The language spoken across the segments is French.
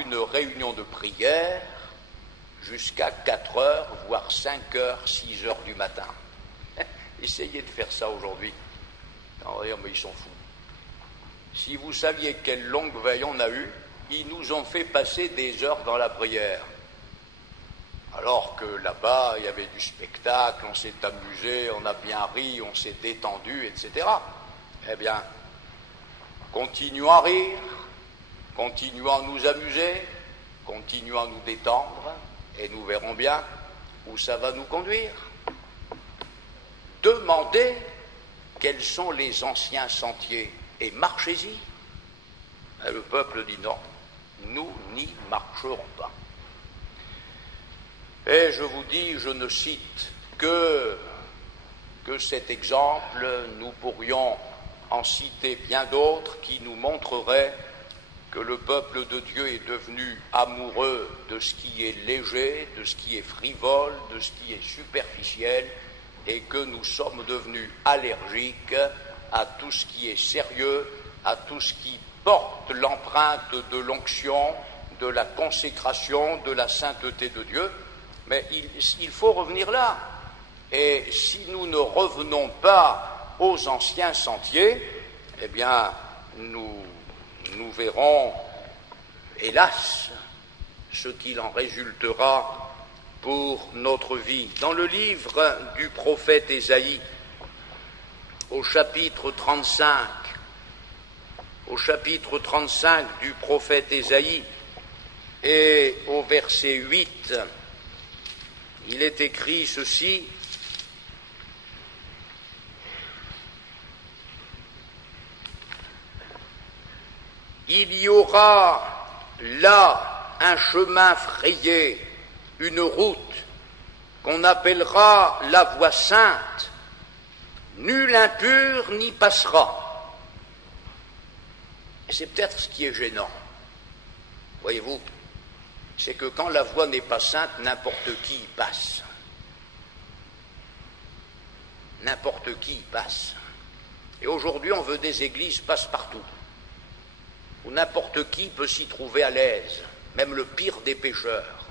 une réunion de prière jusqu'à 4 heures, voire 5 heures, 6 heures du matin. Essayez de faire ça aujourd'hui. On va dire, mais ils sont fous. Si vous saviez quelle longue veille on a eue, ils nous ont fait passer des heures dans la prière. Alors que là-bas, il y avait du spectacle, on s'est amusé, on a bien ri, on s'est détendu, etc. Eh bien, continuons à rire, continuons à nous amuser, continuons à nous détendre, et nous verrons bien où ça va nous conduire. Demandez quels sont les anciens sentiers et marchez-y. Et le peuple dit non, nous n'y marcherons pas. Et je vous dis, je ne cite que cet exemple, nous pourrions en citer bien d'autres qui nous montreraient que le peuple de Dieu est devenu amoureux de ce qui est léger, de ce qui est frivole, de ce qui est superficiel, et que nous sommes devenus allergiques à tout ce qui est sérieux, à tout ce qui porte l'empreinte de l'onction, de la consécration, de la sainteté de Dieu. Mais il faut revenir là. Et si nous ne revenons pas aux anciens sentiers, eh bien, nous verrons, hélas, ce qu'il en résultera pour notre vie. Dans le livre du prophète Ésaïe, au chapitre 35 du prophète Ésaïe et au verset 8, il est écrit ceci: il y aura là un chemin frayé, une route qu'on appellera la voie sainte, nul impur n'y passera. Et c'est peut-être ce qui est gênant, voyez-vous, c'est que quand la voie n'est pas sainte, n'importe qui y passe. N'importe qui y passe. Et aujourd'hui, on veut des églises passe-partout, où n'importe qui peut s'y trouver à l'aise, même le pire des pécheurs.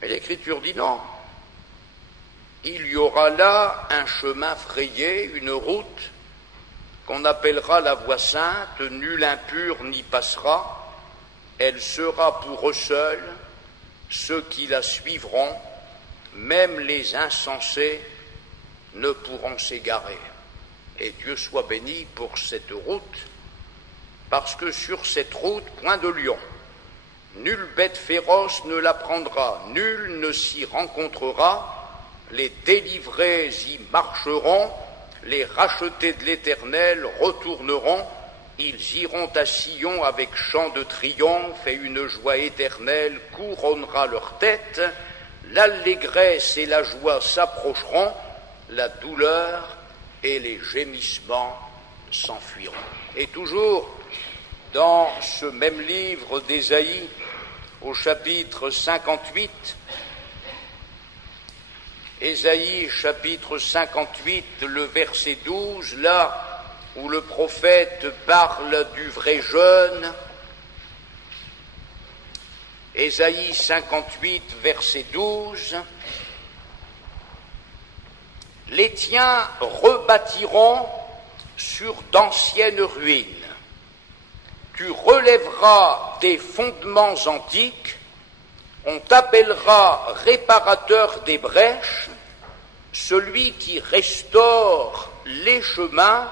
Mais l'Écriture dit non. Il y aura là un chemin frayé, une route qu'on appellera la voie sainte, nul impur n'y passera. Elle sera pour eux seuls, ceux qui la suivront, même les insensés ne pourront s'égarer. Et Dieu soit béni pour cette route, parce que sur cette route, point de lion, nulle bête féroce ne la prendra, nul ne s'y rencontrera, les délivrés y marcheront, les rachetés de l'Éternel retourneront, ils iront à Sion avec chant de triomphe et une joie éternelle couronnera leur tête, l'allégresse et la joie s'approcheront, la douleur et les gémissements s'enfuiront. Et toujours dans ce même livre d'Ésaïe, au chapitre 58, Ésaïe chapitre 58, le verset 12, là où le prophète parle du vrai jeûne, Ésaïe 58, verset 12, « Les tiens rebâtiront sur d'anciennes ruines. Tu relèveras des fondements antiques, on t'appellera réparateur des brèches, celui qui restaure les chemins,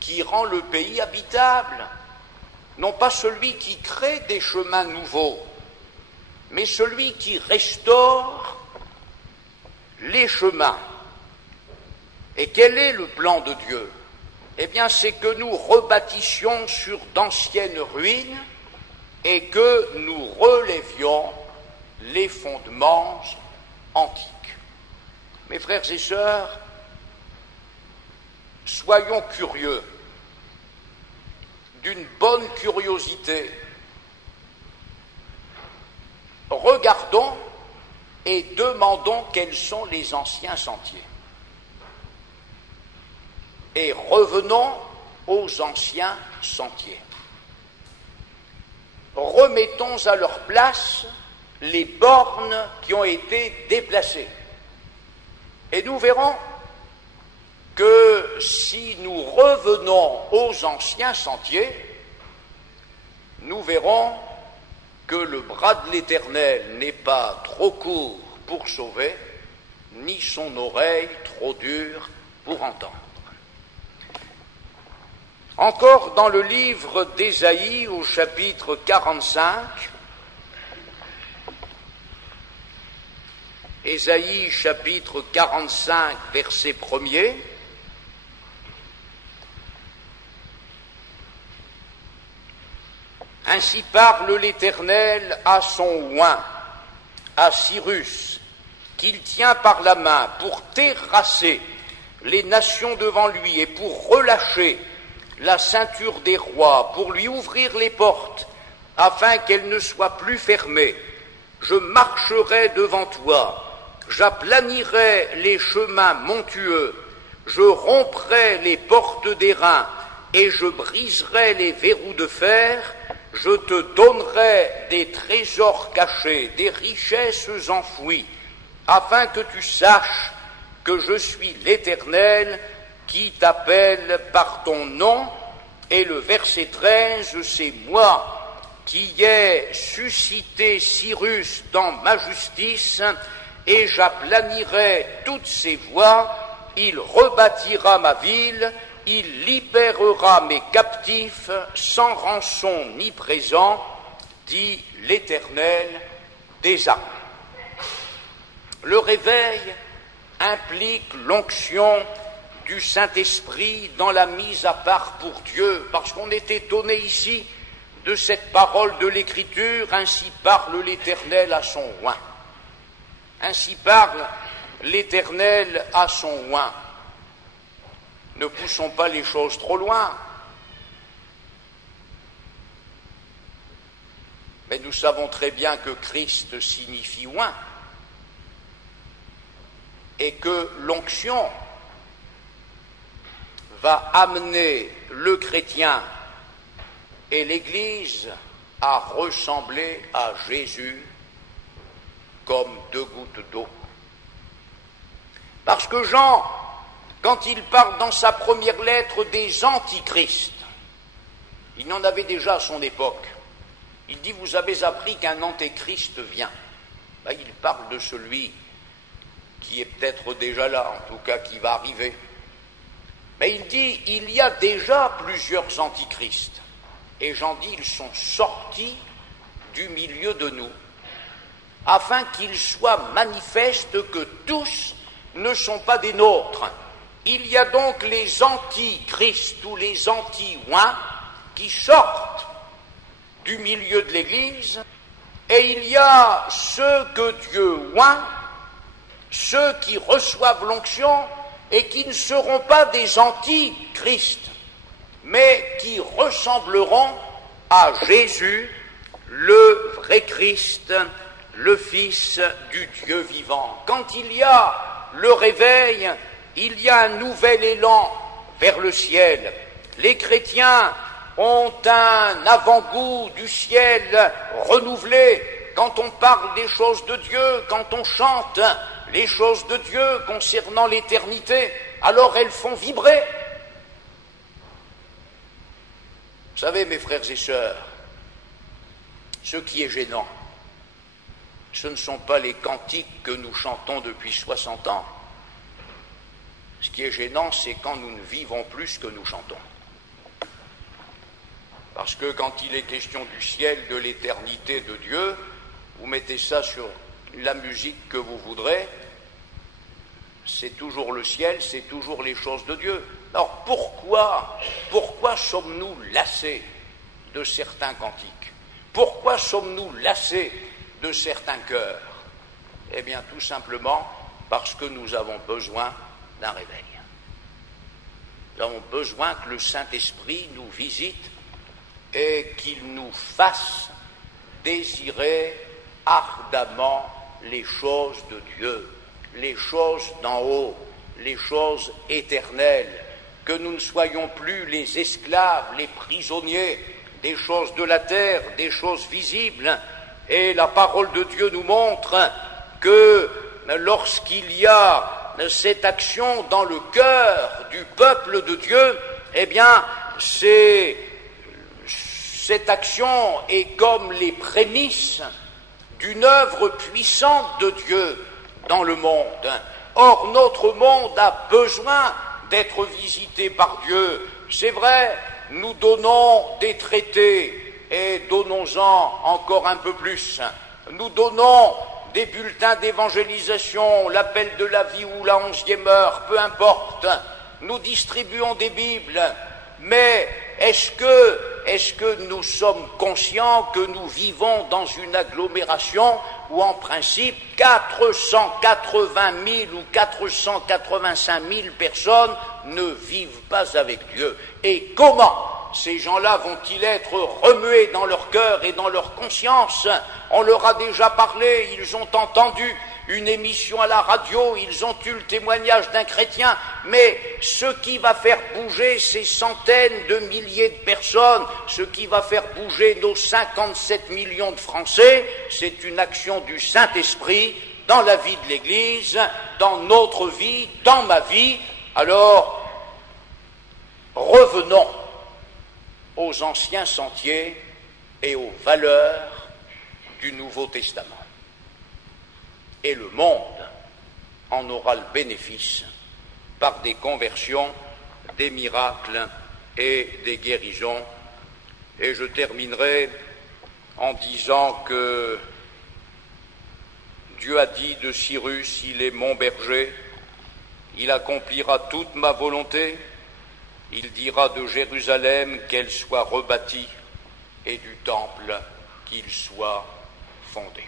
qui rend le pays habitable. Non pas celui qui crée des chemins nouveaux, mais celui qui restaure les chemins. Et quel est le plan de Dieu ? Eh bien, c'est que nous rebâtissions sur d'anciennes ruines et que nous relèvions les fondements antiques. Mes frères et sœurs, soyons curieux, d'une bonne curiosité. Regardons et demandons quels sont les anciens sentiers. Et revenons aux anciens sentiers. remettons à leur place les bornes qui ont été déplacées. Et nous verrons que si nous revenons aux anciens sentiers, nous verrons que le bras de l'Éternel n'est pas trop court pour sauver, ni son oreille trop dure pour entendre. Encore dans le livre d'Ésaïe au chapitre 45, Ésaïe chapitre 45 verset 1er, ainsi parle l'Éternel à son oint, à Cyrus, qu'il tient par la main pour terrasser les nations devant lui et pour relâcher la ceinture des rois, pour lui ouvrir les portes, afin qu'elles ne soient plus fermées. Je marcherai devant toi, j'aplanirai les chemins montueux, je romprai les portes d'airain et je briserai les verrous de fer, je te donnerai des trésors cachés, des richesses enfouies, afin que tu saches que je suis l'Éternel qui t'appelle par ton nom. Et le verset 13, c'est moi qui ai suscité Cyrus dans ma justice, et j'aplanirai toutes ses voies, il rebâtira ma ville, il libérera mes captifs sans rançon ni présent, dit l'Éternel des armées. Le réveil implique l'onction du Saint-Esprit dans la mise à part pour Dieu, parce qu'on est étonné ici de cette parole de l'Écriture, ainsi parle l'Éternel à son oint. Ainsi parle l'Éternel à son oint. Ne poussons pas les choses trop loin. Mais nous savons très bien que Christ signifie oint, et que l'onction va amener le chrétien et l'Église à ressembler à Jésus comme deux gouttes d'eau. Parce que Jean, quand il parle dans sa première lettre des antichrists, il en avait déjà à son époque. Il dit, vous avez appris qu'un antéchrist vient. Ben, il parle de celui qui est peut-être déjà là, en tout cas qui va arriver. Mais il dit, il y a déjà plusieurs antichrists. Et Jean dit, ils sont sortis du milieu de nous, afin qu'il soit manifeste que tous ne sont pas des nôtres. Il y a donc les antichrists ou les anti-oints qui sortent du milieu de l'Église, et il y a ceux que Dieu oint, ceux qui reçoivent l'onction, et qui ne seront pas des antichrists, mais qui ressembleront à Jésus, le vrai Christ, le Fils du Dieu vivant. Quand il y a le réveil, il y a un nouvel élan vers le ciel. Les chrétiens ont un avant-goût du ciel renouvelé quand on parle des choses de Dieu, quand on chante les choses de Dieu concernant l'éternité, alors elles font vibrer. Vous savez, mes frères et sœurs, ce qui est gênant, ce ne sont pas les cantiques que nous chantons depuis 60 ans. Ce qui est gênant, c'est quand nous ne vivons plus ce que nous chantons. Parce que quand il est question du ciel, de l'éternité de Dieu, vous mettez ça sur la musique que vous voudrez, c'est toujours le ciel, c'est toujours les choses de Dieu. Alors pourquoi sommes-nous lassés de certains cantiques? Pourquoi sommes-nous lassés de certains chœurs? Eh bien, tout simplement parce que nous avons besoin d'un réveil. Nous avons besoin que le Saint-Esprit nous visite et qu'il nous fasse désirer ardemment les choses de Dieu, les choses d'en haut, les choses éternelles, que nous ne soyons plus les esclaves, les prisonniers des choses de la terre, des choses visibles, et la parole de Dieu nous montre que lorsqu'il y a cette action dans le cœur du peuple de Dieu, eh bien, cette action est comme les prémices d'une œuvre puissante de Dieu dans le monde. Or, notre monde a besoin d'être visité par Dieu. C'est vrai, nous donnons des traités, et donnons-en encore un peu plus. Nous donnons des bulletins d'évangélisation, l'appel de la vie ou la 11e heure, peu importe. Nous distribuons des Bibles, mais est-ce que nous sommes conscients que nous vivons dans une agglomération où en principe 480 000 ou 485 000 personnes ne vivent pas avec Dieu? Et comment ces gens-là vont-ils être remués dans leur cœur et dans leur conscience? On leur a déjà parlé, ils ont entendu une émission à la radio, ils ont eu le témoignage d'un chrétien, mais ce qui va faire bouger ces centaines de milliers de personnes, ce qui va faire bouger nos 57 millions de Français, c'est une action du Saint-Esprit dans la vie de l'Église, dans notre vie, dans ma vie. Alors, revenons aux anciens sentiers et aux valeurs du Nouveau Testament. Et le monde en aura le bénéfice par des conversions, des miracles et des guérisons. Et je terminerai en disant que Dieu a dit de Cyrus, il est mon berger, il accomplira toute ma volonté, il dira de Jérusalem qu'elle soit rebâtie et du temple qu'il soit fondé.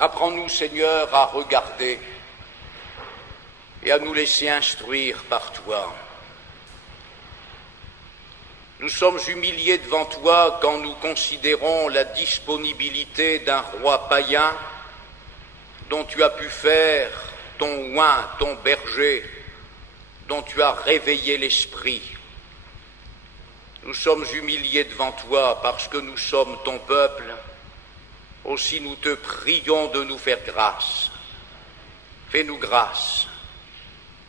Apprends-nous, Seigneur, à regarder et à nous laisser instruire par toi. Nous sommes humiliés devant toi quand nous considérons la disponibilité d'un roi païen dont tu as pu faire ton oint, ton berger, dont tu as réveillé l'esprit. Nous sommes humiliés devant toi parce que nous sommes ton peuple. Aussi nous te prions de nous faire grâce. Fais-nous grâce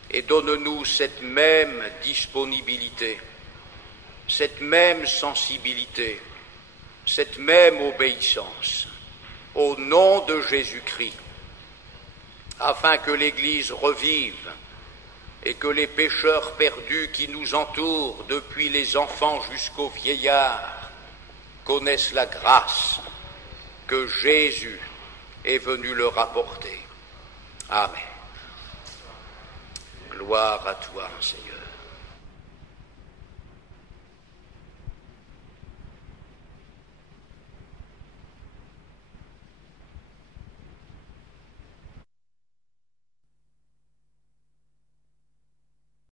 et donne-nous cette même disponibilité, cette même sensibilité, cette même obéissance, au nom de Jésus-Christ, afin que l'Église revive et que les pécheurs perdus qui nous entourent, depuis les enfants jusqu'aux vieillards, connaissent la grâce que Jésus est venu leur apporter. Amen. Gloire à toi, Seigneur.